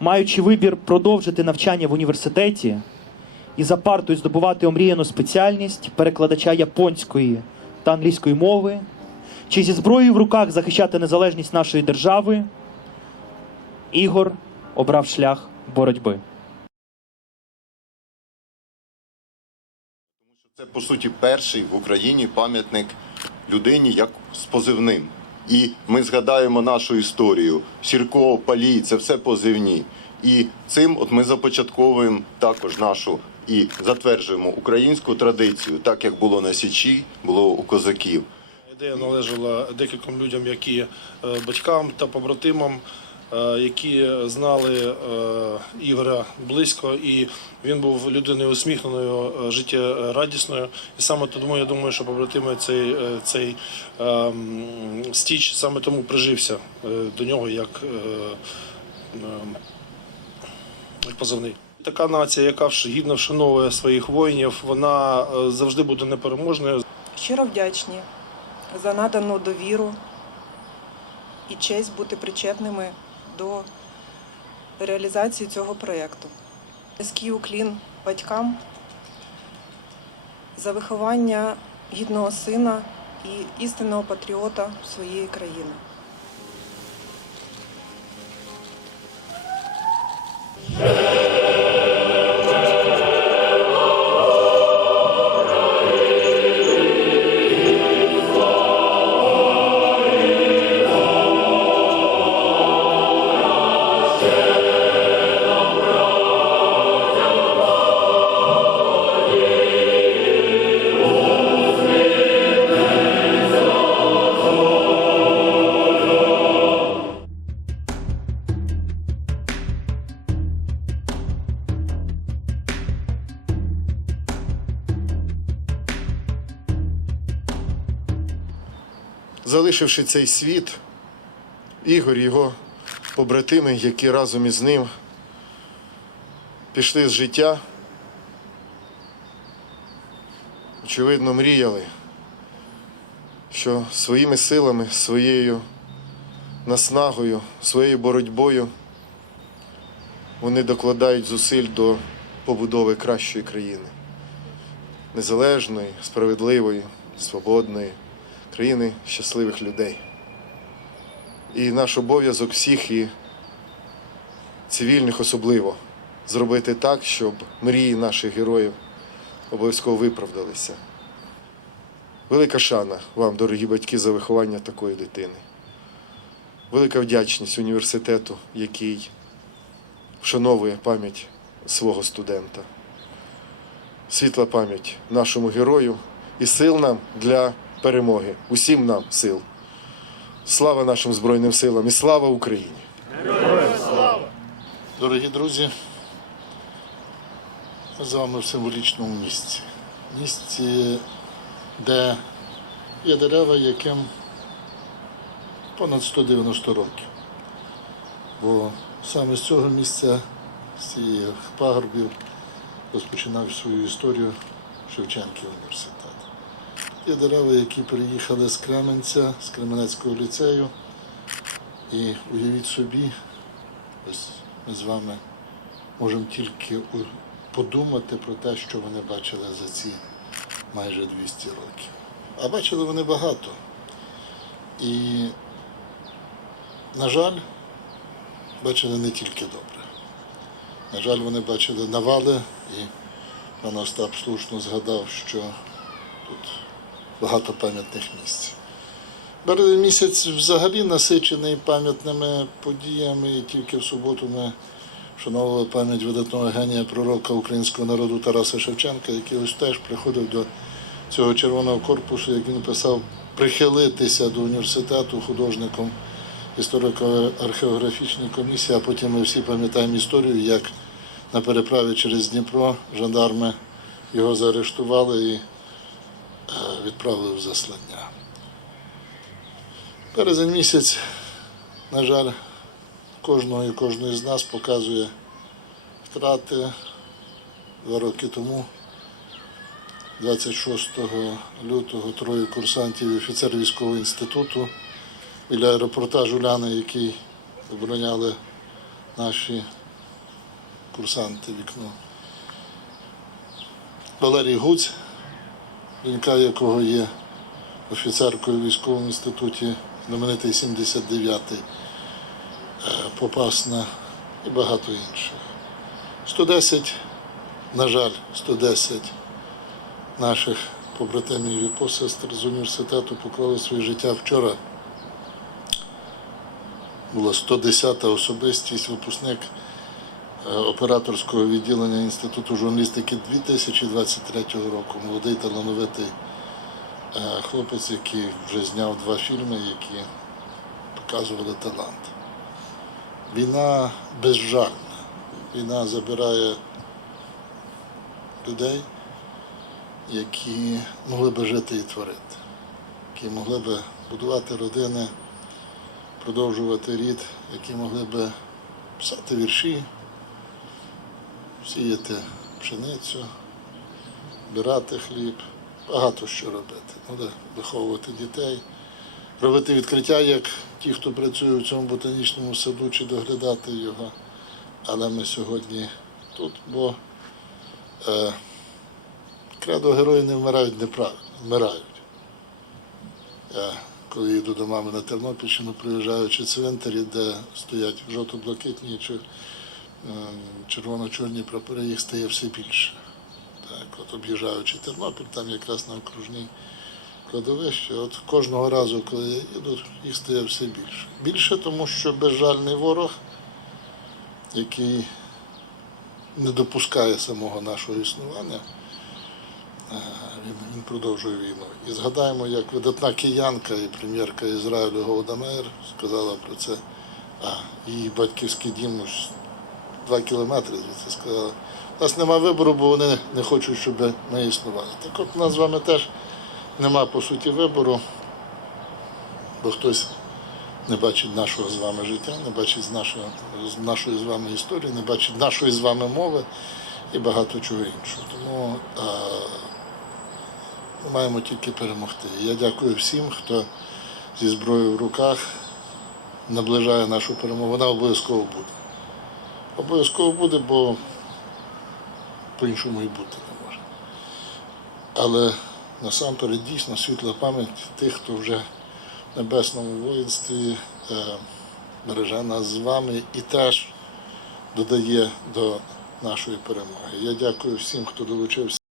маючи вибір продовжити навчання в університеті і за партою здобувати омріяну спеціальність перекладача японської та англійської мови, чи зі зброєю в руках захищати незалежність нашої держави, Ігор обрав шлях боротьби. Це по суті перший в Україні пам'ятник людині як з позивним. І ми згадаємо нашу історію. Сірко, Палій це все позивні. І цим от ми започатковуємо також нашу і затверджуємо українську традицію, так як було на Січі, було у козаків. Ідея належала декільком людям, які е, батькам та побратимам, які знали е, Ігоря близько, і він був людиною усміхненою, е, життєрадісною. І саме тому я думаю, що побратими цей, е, цей е, стіч саме тому прижився е, до нього як, е, е, як позивний. Така нація, яка гідно вшановує своїх воїнів, вона е, завжди буде непереможною. Щиро вдячні за надану довіру і честь бути причетними до реалізації цього проєкту. Низький уклін батькам за виховання гідного сина і істинного патріота своєї країни. Залишивши цей світ, Ігор, його побратими, які разом із ним пішли з життя, очевидно, мріяли, що своїми силами, своєю наснагою, своєю боротьбою вони докладають зусиль до побудови кращої країни, незалежної, справедливої, свободної країни щасливих людей. І наш обов'язок всіх і цивільних особливо зробити так, щоб мрії наших героїв обов'язково виправдалися. Велика шана вам, дорогі батьки, за виховання такої дитини. Велика вдячність університету, який вшановує пам'ять свого студента. Світла пам'ять нашому герою і сил нам для перемоги. Усім нам сил. Слава нашим Збройним силам і слава Україні! Дорогі друзі, з вами в символічному місці. Місці, де є дерева, яким понад 190 років. Бо саме з цього місця, з цієї пагорбів, розпочинав свою історію Шевченків університет. Є дерева, які приїхали з Кременця, з Кременецького ліцею. І уявіть собі, ось ми з вами можемо тільки подумати про те, що вони бачили за ці майже 200 років. А бачили вони багато. І, на жаль, бачили не тільки добре. На жаль, вони бачили навали, і пан Остап слушно згадав, що тут багато пам'ятних місць. Березень місяць взагалі насичений пам'ятними подіями, і тільки в суботу ми вшановували пам'ять видатного генія пророка українського народу Тараса Шевченка, який ось теж приходив до цього червоного корпусу, як він писав, прихилитися до університету художником історико-археографічної комісії, а потім ми всі пам'ятаємо історію, як на переправі через Дніпро жандарми його заарештували і відправили в заслання. Березень місяць, на жаль, кожного і кожної з нас показує втрати два роки тому. 26 лютого троє курсантів і офіцер військового інституту біля аеропорта Жуляни, який обороняли наші курсанти вікно. Валерій Гуць, донька якого є офіцеркою в військовому інституті, знаменитий 79-й, е, Попасна і багато інших. 110, на жаль, 110 наших побратимів і посестер з університету поклали своє життя вчора. Була 110-та особистість, випускник операторського відділення Інституту журналістики 2023 року. Молодий талановитий е, хлопець, який вже зняв два фільми, які показували талант. Війна безжальна. Війна забирає людей, які могли би жити і творити, які могли би будувати родини, продовжувати рід, які могли би писати вірші, сіяти пшеницю, збирати хліб, багато що робити. Могли виховувати дітей, робити відкриття, як ті, хто працює в цьому ботанічному саду, чи доглядати його. Але ми сьогодні тут, бо е, кредо герої не вмирають неправильно, вмирають. Я коли їду до мами на Тернопільщину, приїжджаючи цвинтарі, де стоять жовто-блакитні чи червоно-чорні прапори, їх стає все більше. Так, от об'їжджаючи Тернопіль, там якраз на окружній кладовищі, от кожного разу, коли я їду, їх стає все більше. Більше, тому що безжальний ворог, який не допускає самого нашого існування, е, він, він продовжує війну. І згадаємо, як видатна киянка і прем'єрка Ізраїлю Голда Меїр сказала про це, а її батьківський дім два кілометри звідси сказала. У нас нема вибору, бо вони не хочуть, щоб ми існували. Так от у нас з вами теж нема по суті вибору, бо хтось не бачить нашого з вами життя, не бачить з нашого, з нашої з вами історії, не бачить нашої з вами мови і багато чого іншого. Тому а, ми маємо тільки перемогти. Я дякую всім, хто зі зброєю в руках наближає нашу перемогу. Вона обов'язково буде. Обов'язково буде, бо по-іншому і бути не може. Але насамперед дійсно світла пам'ять тих, хто вже в небесному воїнстві е, береже нас з вами і теж додає до нашої перемоги. Я дякую всім, хто долучився.